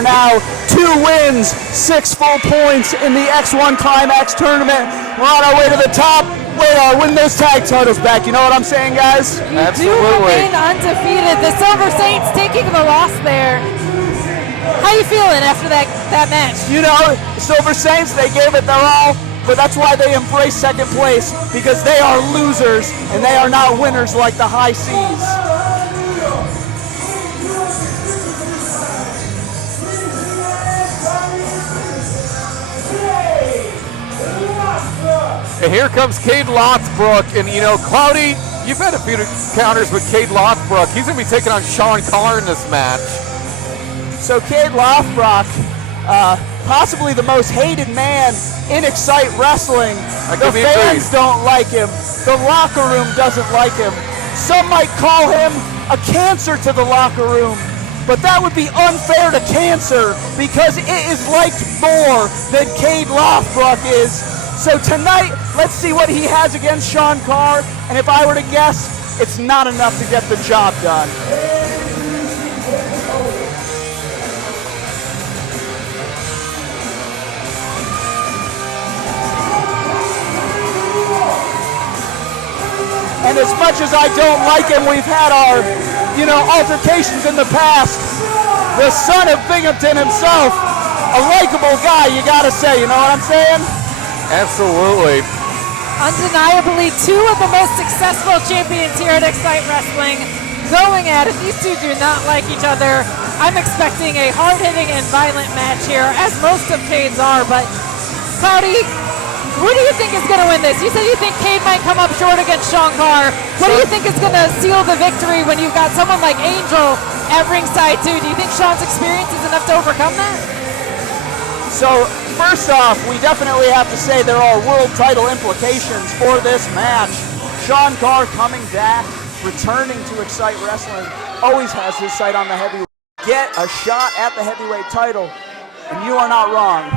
are now 2 wins, 6 full points in the X1 Climax tournament. We're on our way to the top. Win those tag titles back. You know what I'm saying, guys? You do remain undefeated. The Silver Saints taking the loss there. How you feeling after that match? You know, Silver Saints, they gave it their all, but that's why they embrace second place, because they are losers and they are not winners like the High Seas. And here comes Kaide Lothbrok, and you know, Cloudy, you've had a few encounters with Kaide Lothbrok. He's going to be taking on Sean Carr in this match. So Kaide Lothbrok, possibly the most hated man in Excite Wrestling. The fans don't like him. The locker room doesn't like him. Some might call him a cancer to the locker room, but that would be unfair to Cancer because it is liked more than Kaide Lothbrok is. So tonight, let's see what he has against Sean Carr, and if I were to guess, it's not enough to get the job done. And as much as I don't like him, we've had our, altercations in the past. The son of Binghamton himself, a likable guy, you gotta say, you know what I'm saying? Absolutely. Undeniably, 2 of the most successful champions here at Excite Wrestling going at it. These 2 do not like each other. I'm expecting a hard-hitting and violent match here, as most of Caide's are, but Cloudy, who do you think is going to win this? You said you think Kaide might come up short against Sean Carr. What do you think is going to seal the victory when you've got someone like Angel at ringside too? Do you think Sean's experience is enough to overcome that? So, first off, we definitely have to say there are world title implications for this match. Sean Carr coming back, returning to Excite Wrestling, always has his sight on the heavyweight. Get a shot at the heavyweight title, and you are not wrong.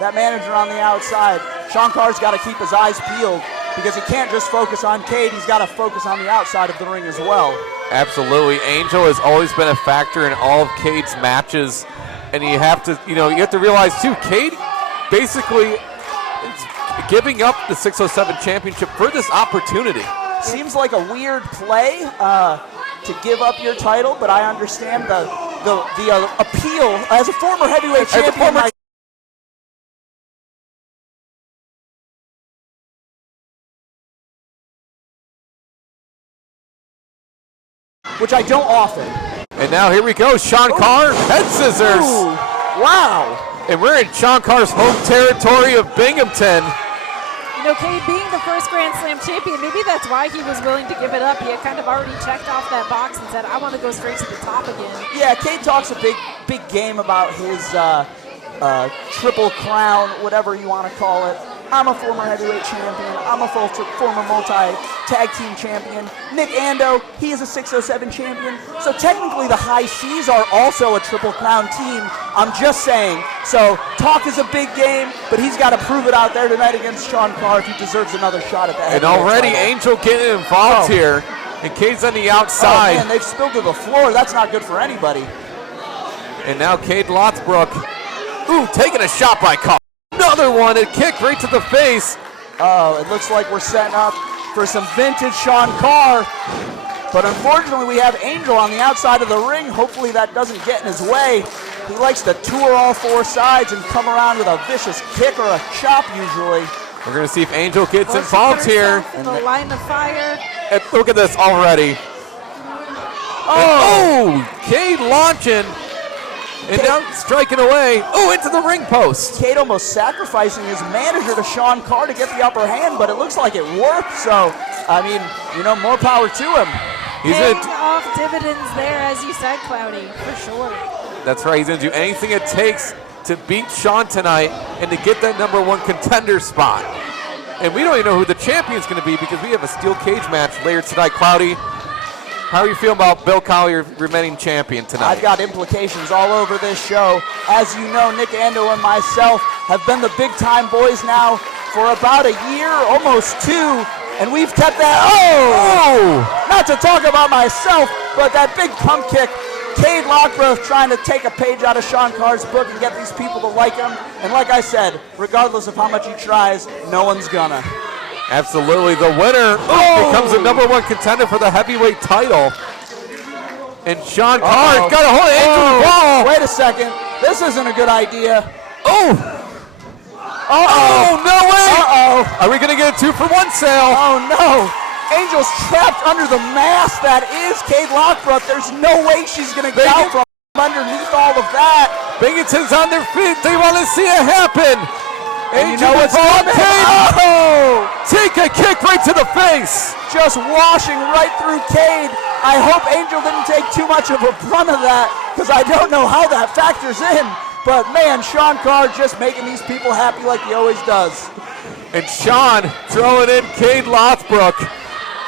That manager on the outside, Sean Carr's got to keep his eyes peeled because he can't just focus on Kaide, he's got to focus on the outside of the ring as well. Absolutely. Angel has always been a factor in all of Caide's matches. And you have to realize too, Kaide basically is giving up the 607 championship for this opportunity. Seems like a weird play to give up your title, but I understand the appeal as a former heavyweight champion. Which I don't often. And now here we go, Sean Carr, head scissors. Ooh, wow. And we're in Sean Carr's home territory of Binghamton. You know, Kaide being the first Grand Slam champion, maybe that's why he was willing to give it up. He had kind of already checked off that box and said, I want to go straight to the top again. Yeah, Kaide talks a big game about his triple crown, whatever you want to call it. I'm a former heavyweight champion. I'm a former multi-tag team champion. Nick Ando, he is a 607 champion. So technically the High Seas are also a triple crown team. I'm just saying. So talk is a big game, but he's got to prove it out there tonight against Sean Carr if he deserves another shot at that. And already title. Angel getting involved here. And Caide's on the outside. Oh man, they've spilled to the floor. That's not good for anybody. And now Kaide Lothbrok, taking a shot by Carr. Another one, it kicked right to the face. Oh, it looks like we're setting up for some vintage Sean Carr. But unfortunately, we have Angel on the outside of the ring. Hopefully that doesn't get in his way. He likes to tour all 4 sides and come around with a vicious kick or a chop usually. We're going to see if Angel gets involved here. In the line of fire. And look at this already. Kaide launching. And now striking away. Into the ring post. Kaide almost sacrificing his manager to Sean Carr to get the upper hand, but it looks like it worked. So, I mean, more power to him. He's paying off dividends there, as you said, Cloudy, for sure. That's right. He's going to do anything it takes to beat Sean tonight and to get that #1 contender spot. And we don't even know who the champion's going to be because we have a steel cage match later tonight. Cloudy, how are you feeling about Bill Collier remaining champion tonight? I've got implications all over this show. As you know, Nick Ando and myself have been the big-time boys now for about a year, almost 2, and we've kept that, not to talk about myself, but that big pump kick Kaide Lothbrok trying to take a page out of Sean Carr's book and get these people to like him. And like I said, regardless of how much he tries, no one's gonna. Absolutely. The winner becomes the #1 contender for the heavyweight title. And Sean Carr got a hold of Angel DuVall. Wait a second. This isn't a good idea. Oh, no way. Are we going to get a 2-for-1 sale? Oh, no. Angel's trapped under the mask that is Kaide Lothbrok. There's no way she's going to get out from underneath all of that. Binghamton's on their feet. They want to see it happen. And you know what's coming? Take a kick right to the face. Just washing right through Kaide. I hope Angel didn't take too much of a brunt of that, because I don't know how that factors in. But man, Sean Carr just making these people happy like he always does. And Sean throwing in Kaide Lothbrok.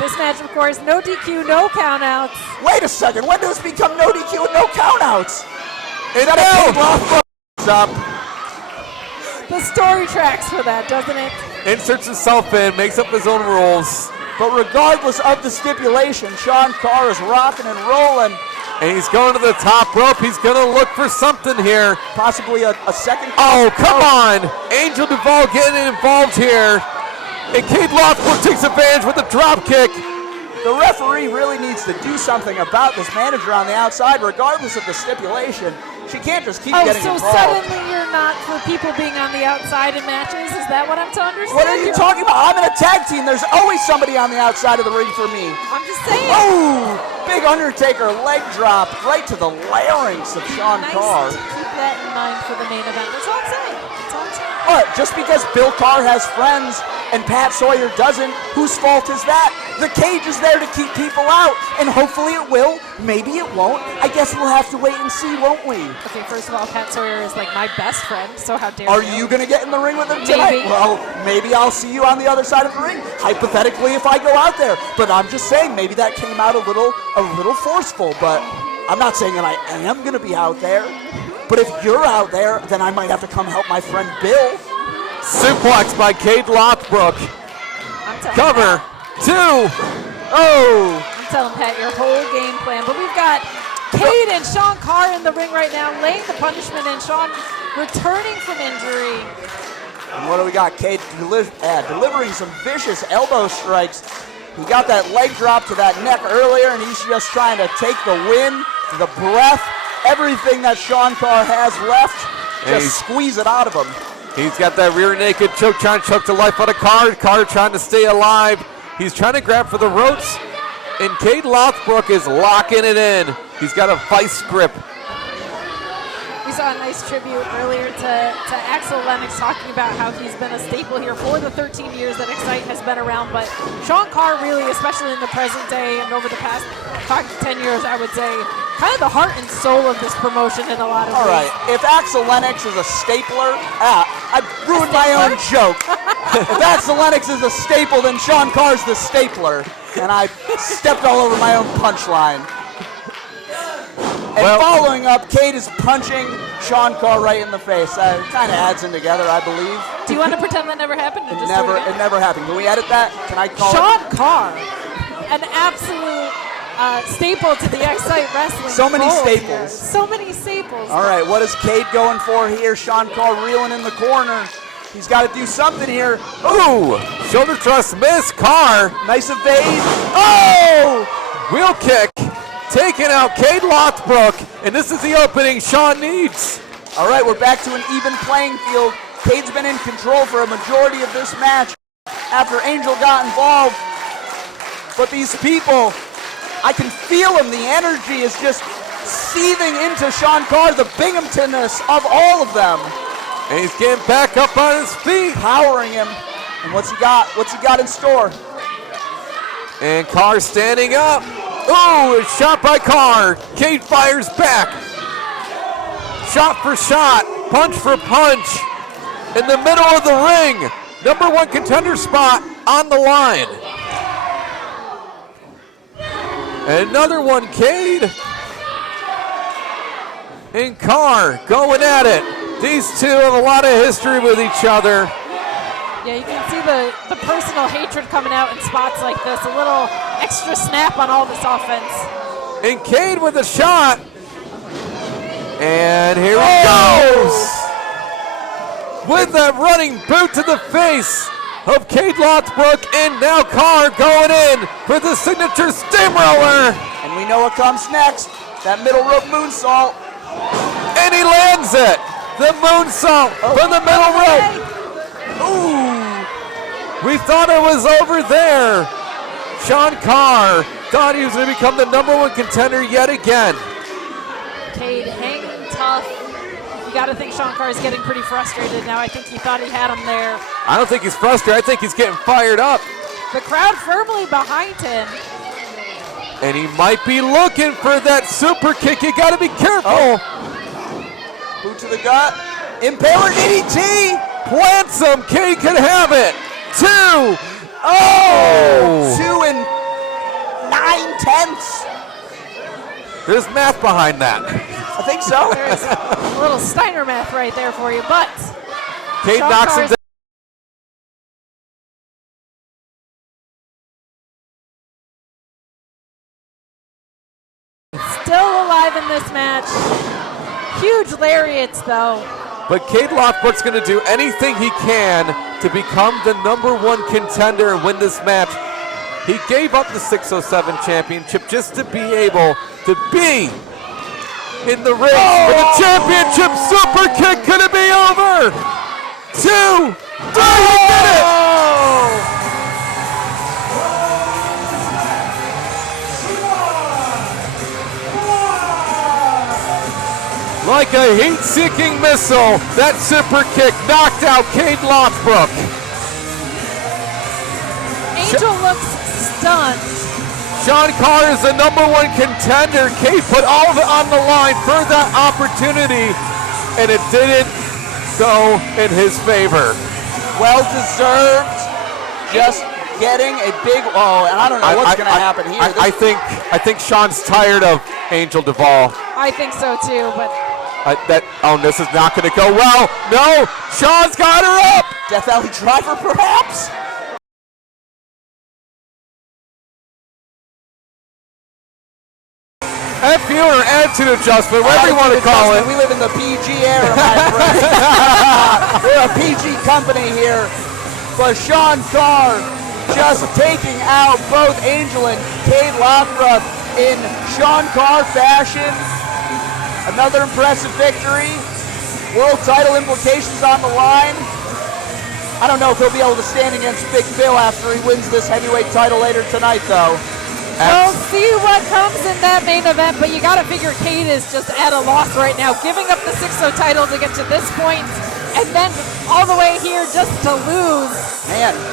This match, of course, no DQ, no countouts. Wait a second, when does this become no DQ and no countouts? And now Kaide Lothbrok up. The story tracks for that, doesn't it? Inserts himself in, makes up his own rules. But regardless of the stipulation, Sean Carr is rocking and rolling. And he's going to the top rope. He's going to look for something here. Possibly a second. Oh, come on. Angel DuVall getting involved here. And Kaide Lothbrok takes advantage with a drop kick. The referee really needs to do something about this manager on the outside, regardless of the stipulation. She can't just keep getting involved. So suddenly you're not for people being on the outside in matches? Is that what I'm to understand? What are you talking about? I'm in a tag team. There's always somebody on the outside of the ring for me. I'm just saying. Oh, big Undertaker leg drop right to the larynx of Sean Carr. Nice to keep that in mind for the main event. That's all I'm saying. That's all I'm saying. What? Just because Bill Carr has friends and Pat Sawyer doesn't, whose fault is that? The cage is there to keep people out, and hopefully it will. Maybe it won't. I guess we'll have to wait and see, won't we? Okay, first of all, Pat Sawyer is like my best friend, so how dare you? Are you going to get in the ring with him tonight? Maybe. Well, maybe I'll see you on the other side of the ring, hypothetically, if I go out there. But I'm just saying, maybe that came out a little forceful, but I'm not saying that I am going to be out there. But if you're out there, then I might have to come help my friend Bill. Suplex by Kaide Lothbrok. Cover. 2. Oh. I'm telling Pat your whole game plan. But we've got Kaide and Sean Carr in the ring right now, laying the punishment in. Sean returning from injury. And what do we got? Kaide delivering some vicious elbow strikes. He got that leg drop to that neck earlier, and he's just trying to take the wind, the breath, everything that Sean Carr has left, just squeeze it out of him. He's got that rear naked choke, trying to choke the life out of Carr. Carr trying to stay alive. He's trying to grab for the ropes, and Kaide Lothbrok is locking it in. He's got a vice grip. We saw a nice tribute earlier to Axel Lennox talking about how he's been a staple here for the 13 years that Excite has been around. But Sean Carr really, especially in the present day and over the past 5 to 10 years, I would say, kind of the heart and soul of this promotion in a lot of ways. All right, if Axel Lennox is a stapler, I ruined my own joke. If Axel Lennox is a staple, then Sean Carr's the stapler. And I stepped all over my own punchline. And following up, Kaide is punching Sean Carr right in the face. It kind of adds them together, I believe. Do you want to pretend that never happened? It never happened. Can we edit that? Can I call Sean Carr, an absolute staple to the Excite Wrestling. So many staples. Here. So many staples. All right, what is Kaide going for here? Sean Carr reeling in the corner. He's got to do something here. Ooh, shoulder thrust miss. Carr. Nice evade. Oh! Wheel kick. Taking out Kaide Lothbrok, and this is the opening Sean needs. All right, we're back to an even playing field. Caide's been in control for a majority of this match after Angel got involved. But these people, I can feel them. The energy is just seething into Sean Carr, the Binghamtonness of all of them. And he's getting back up on his feet. Powering him. And what's he got? What's he got in store? And Carr standing up. Oh, a shot by Carr. Kaide fires back. Shot for shot, punch for punch. In the middle of the ring, #1 contender spot on the line. And another one, Kaide. And Carr going at it. These two have a lot of history with each other. Yeah, you can see the personal hatred coming out in spots like this. A little extra snap on all this offense. And Kaide with a shot. And here he goes! With that running boot to the face of Kaide Lothbrok, and now Carr going in for the signature steamroller. And we know what comes next. That middle rope moonsault. And he lands it. The moonsault from the middle rope. Ooh. We thought it was over there. Sean Carr thought he was going to become the #1 contender yet again. Kaide hanging tough. You got to think Sean Carr is getting pretty frustrated now. I think he thought he had him there. I don't think he's frustrated. I think he's getting fired up. The crowd firmly behind him. And he might be looking for that super kick. You got to be careful. Boot to the gut. Impaler DDT. Plants him. Kaide can have it. 2. Oh! 2 and 9/10. There's math behind that. I think so. There's a little Steiner math right there for you, but Kaide Sean knocks him Carr's down. still alive in this match. Huge lariats, though. But Kaide Lothbrok's going to do anything he can to become the #1 contender and win this match. He gave up the 607 championship just to be able to be in the race for the championship. Super kick, could it be over? 2, 3, he did it! Like a heat-seeking missile, that super kick knocked out Kaide Lothbrok. Angel looks stunned. Sean Carr is the #1 contender. Kaide put all of it on the line for that opportunity, and it didn't go in his favor. Well deserved. Just getting a big. Oh, and I don't know what's going to happen here. I think Sean's tired of Angel DuVall. I think so too, but This is not going to go well. No, Sean's got her up. Death Alley Driver, perhaps. FU or attitude adjustment, whatever you want to call it. We live in the PG era, my friend. We're a PG company here. But Sean Carr just taking out both Angel and Kaide Lothbrok in Sean Carr fashion. Another impressive victory. World title implications on the line. I don't know if he'll be able to stand against Big Bill after he wins this heavyweight title later tonight, though. we'll see what comes in that main event, but you got to figure Kaide is just at a loss right now, giving up the 6-0 title to get to this point, and then all the way here just to lose. Man.